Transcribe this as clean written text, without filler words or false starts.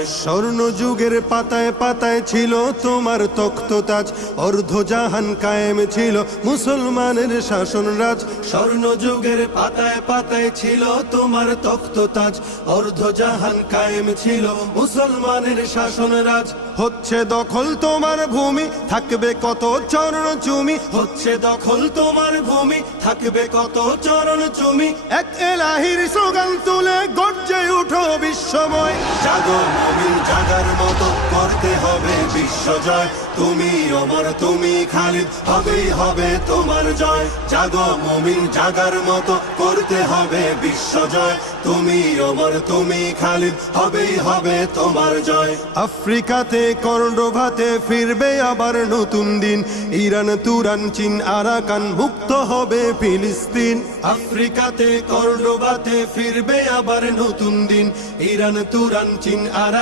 জয়। স্বর্ণ যুগের পাতায় পাতায় ছিল তোমার তখ্ততাজ, অর্ধজাহান কায়েম ছিল মুসলমানের শাসন রাজ। স্বর্ণ যুগের পাতায় পাতায় ছিল তোমার তখ্ততাজ, অর্ধজাহান কায়েম ছিল মুসলমানের শাসন রাজ। হচ্ছে দখল তোমার ভূমি, থাকবে কত চরণ চুমি। হচ্ছে দখল তোমার ভূমি, থাকবে কত চরণ চুমি। এক এলাহির স্লোগান তুলে গর্জে উঠো বিশ্বময়। জাগো মুমিন, জাগার মতো করতে হবে বিশ্বজয়। তুমি অমর, তুমি খালিদ, হবেই হবে তোমার জয়। জাগো মুমিন, জাগার মতো করতে হবে বিশ্বজয়। তুমি অমর, তুমি খালিদ, হবেই হবে তোমার জয়। আফ্রিকাতে কর্ণভাতে ফিরবে আবার নতুন দিন, ইরান তুরান চীন আরাকান মুক্ত হবে ফিলিস্তিন। আফ্রিকাতে কর্ণভাতে ফিরবে আবার নতুন দিন, ইরান তুরান চীন আরাকান